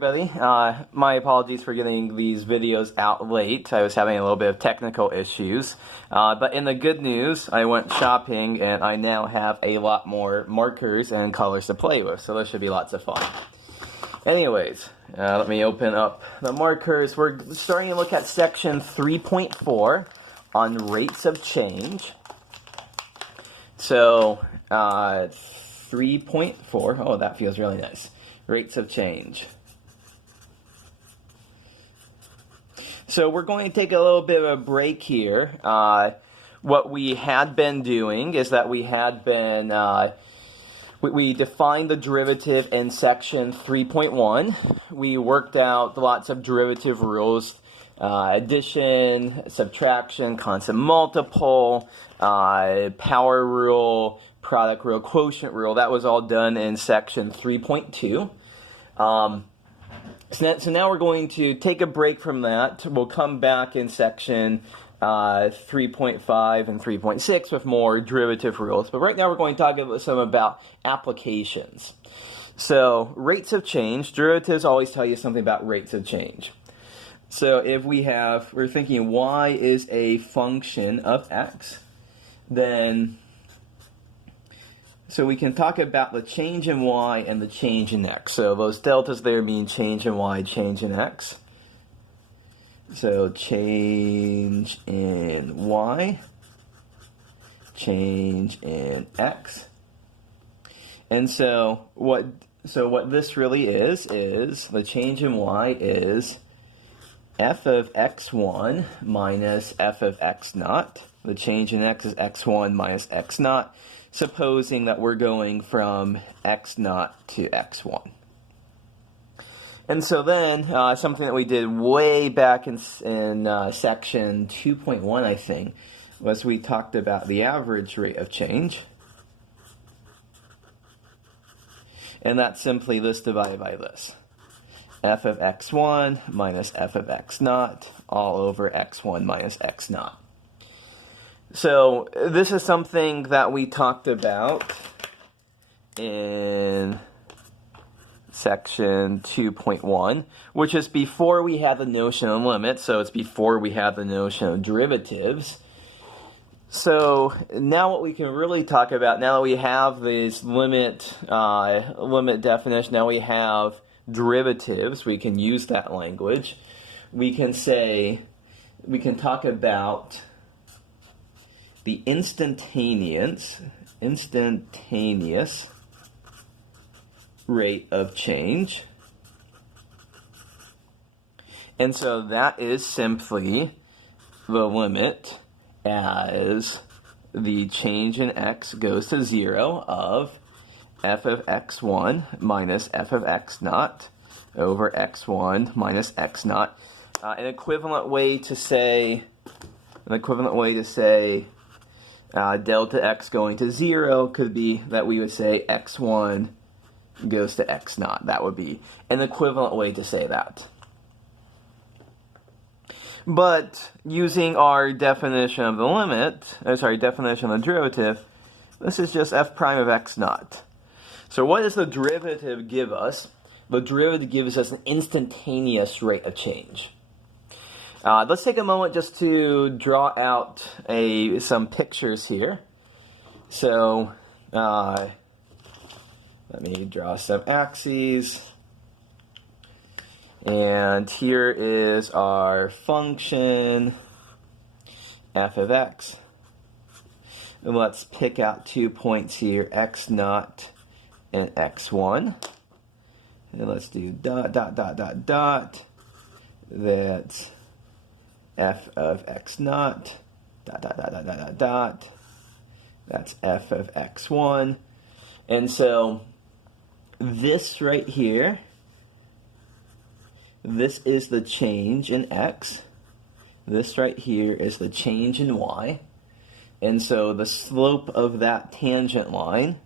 Everybody, my apologies for getting these videos out late. I was having a little bit of technical issues. But in the good news, I went shopping and I now have a lot more markers and colors to play with. So this should be lots of fun. Anyways, let me open up the markers. We're starting to look at section 3.4 on rates of change. So 3.4, oh, that feels really nice. Rates of change. So we're going to take a little bit of a break here. What we had been doing is that we had been, we defined the derivative in section 3.1. We worked out lots of derivative rules, addition, subtraction, constant multiple, power rule, product rule, quotient rule. That was all done in section 3.2. So now we're going to take a break from that. We'll come back in section 3.5 and 3.6 with more derivative rules. But right now we're going to talk some about applications. So rates of change, derivatives always tell you something about rates of change. So if we're thinking y is a function of x, then so we can talk about the change in y and the change in x. So those deltas there mean change in y, change in x. So change in y, change in x. And so what this really is the change in y is f of x1 minus f of x naught. The change in x is x1 minus x naught, supposing that we're going from x naught to x1. And so then, something that we did way back in section 2.1, I think, was we talked about the average rate of change. And that's simply this divided by this. F of x1 minus f of x naught all over x1 minus x naught. So this is something that we talked about in section 2.1, which is before we had the notion of limit, so it's before we had the notion of derivatives. So now what we can really talk about, now that we have this limit definition, now we have derivatives, we can use that language. We can talk about the instantaneous rate of change. And so that is simply the limit as the change in x goes to 0 of f of x1 minus f of x naught over x1 minus x naught. An equivalent way to say delta x going to 0 could be that we would say x1 goes to x naught. That would be an equivalent way to say that. But using our definition of the definition of the derivative, this is just f prime of x naught. So what does the derivative give us? The derivative gives us an instantaneous rate of change. Let's take a moment just to draw out some pictures here. So let me draw some axes. And here is our function, f of x. And let's pick out 2 points here, x naught and x1. And let's do dot, dot, dot, dot, dot. That's f of x naught, dot, dot, dot, dot, dot, dot, dot. That's f of x1. And so this right here, this is the change in x. This right here is the change in y. And so the slope of that tangent line,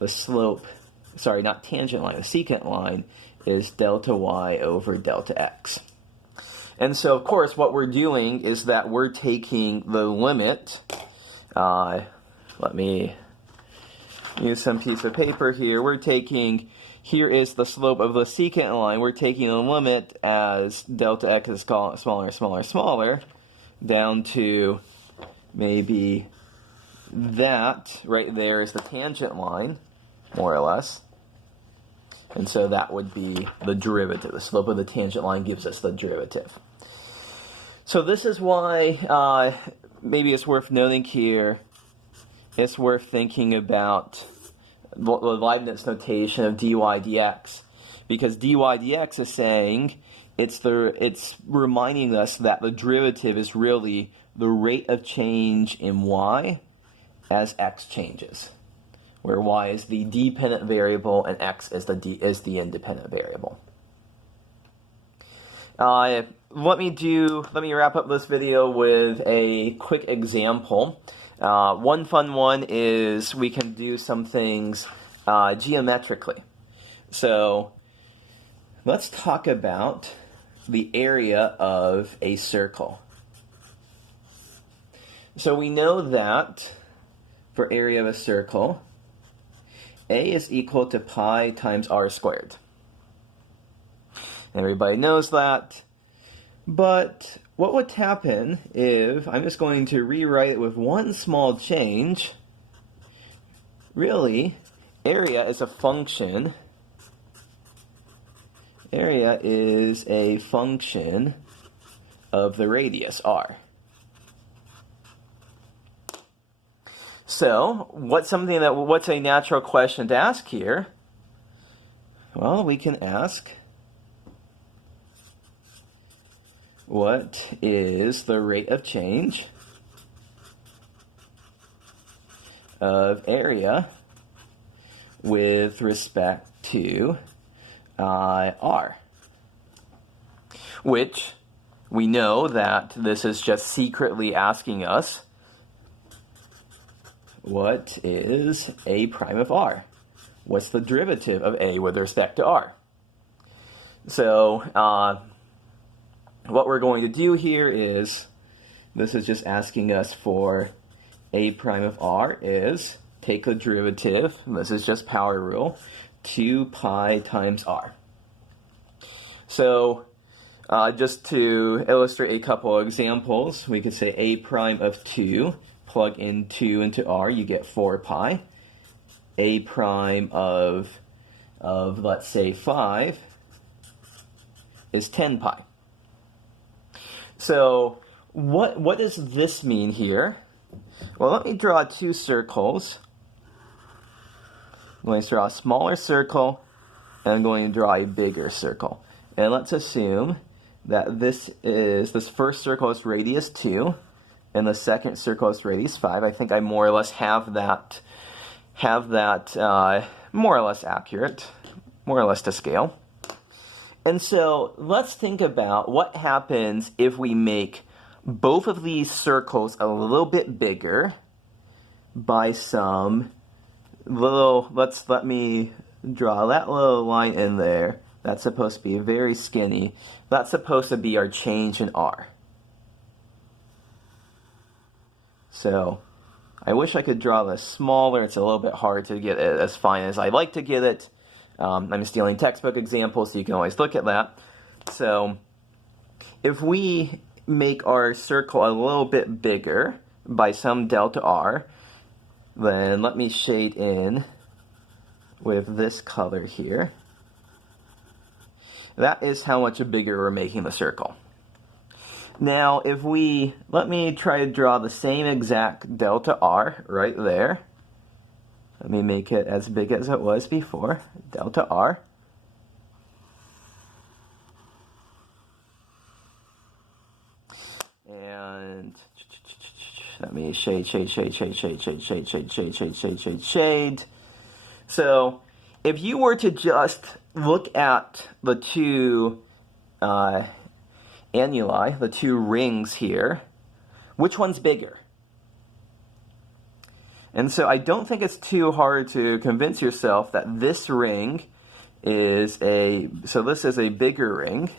the secant line is delta y over delta x. And so, of course, what we're doing is that we're taking the limit. Let me use some piece of paper here. We're taking here is the slope of the secant line. We're taking the limit as delta x is smaller, smaller, smaller, down to maybe that right there is the tangent line, more or less. And so that would be the derivative. The slope of the tangent line gives us the derivative. So this is why maybe it's worth noting here, it's worth thinking about the Leibniz notation of dy dx. Because dy dx is saying, it's reminding us that the derivative is really the rate of change in y as x changes, where y is the dependent variable and x is the independent variable. Let me wrap up this video with a quick example. One fun one is we can do some things geometrically. So let's talk about the area of a circle. So we know that for area of a circle, A is equal to pi times r squared. Everybody knows that. But what would happen if I'm just going to rewrite it with one small change? Really, area is a function. Area is a function of the radius, r. So, what's a natural question to ask here? Well, we can ask, what is the rate of change of area with respect to r? Which we know that this is just secretly asking us, what is a prime of r? What's the derivative of a with respect to r? So, what we're going to do here is, this is just asking us for a prime of r is, take the derivative, this is just power rule, 2 pi times r. So, just to illustrate a couple of examples, we could say a prime of 2, plug in 2 into r, you get 4 pi. A prime of let's say 5 is 10 pi. So what does this mean here? Well, let me draw two circles. I'm going to draw a smaller circle, and I'm going to draw a bigger circle. And let's assume that this first circle is radius 2, and the second circle is radius 5. I think I more or less have that more or less accurate, more or less to scale. And so let's think about what happens if we make both of these circles a little bit bigger by some little, let me draw that little line in there. That's supposed to be very skinny. That's supposed to be our change in r. So I wish I could draw this smaller. It's a little bit hard to get it as fine as I'd like to get it. I'm stealing textbook examples, so you can always look at that. So if we make our circle a little bit bigger by some delta r, then let me shade in with this color here. That is how much bigger we're making the circle. Now, let me try to draw the same exact delta r right there. Let me make it as big as it was before, delta r. And let me shade. So, if you were to just look at the two annuli, the two rings here, which one's bigger? And so I don't think it's too hard to convince yourself that this ring is this is a bigger ring,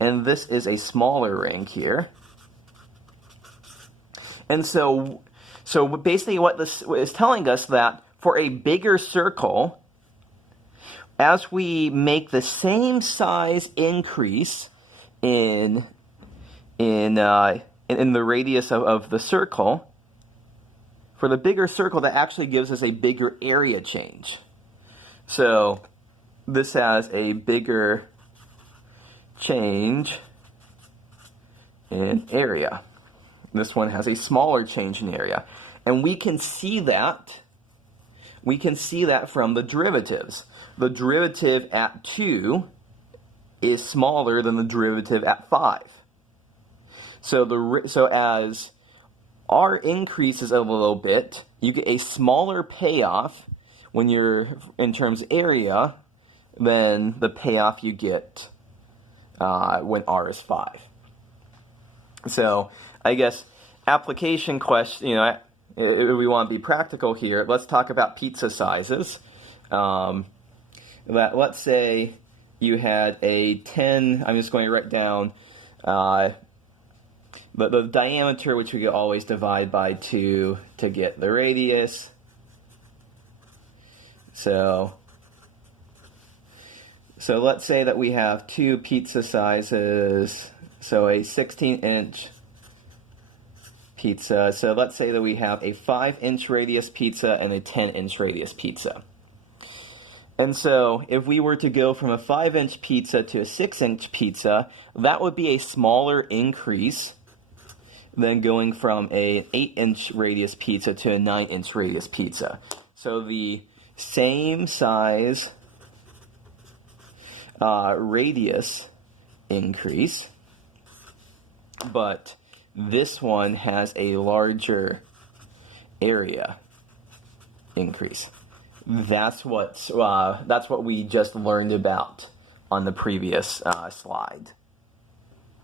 and this is a smaller ring here. And so basically what this is telling us, that for a bigger circle, as we make the same size increase in the radius of the circle, for the bigger circle, that actually gives us a bigger area change. So this has a bigger change in area. This one has a smaller change in area. And we can see that. We can see that from the derivatives. The derivative at 2 is smaller than the derivative at 5. So as R increases a little bit, you get a smaller payoff when you're in terms of area than the payoff you get when R is 5. So I guess application question, if we want to be practical here, let's talk about pizza sizes. Let's say you had a 10, I'm just going to write down the diameter, which we could always divide by 2 to get the radius. So let's say that we have 2 pizza sizes, so a 16-inch pizza. So let's say that we have a 5-inch radius pizza and a 10-inch radius pizza. And so if we were to go from a 5-inch pizza to a 6-inch pizza, that would be a smaller increase than going from an 8-inch radius pizza to a 9-inch radius pizza. So the same size radius increase, but this one has a larger area increase. That's what we just learned about on the previous slide.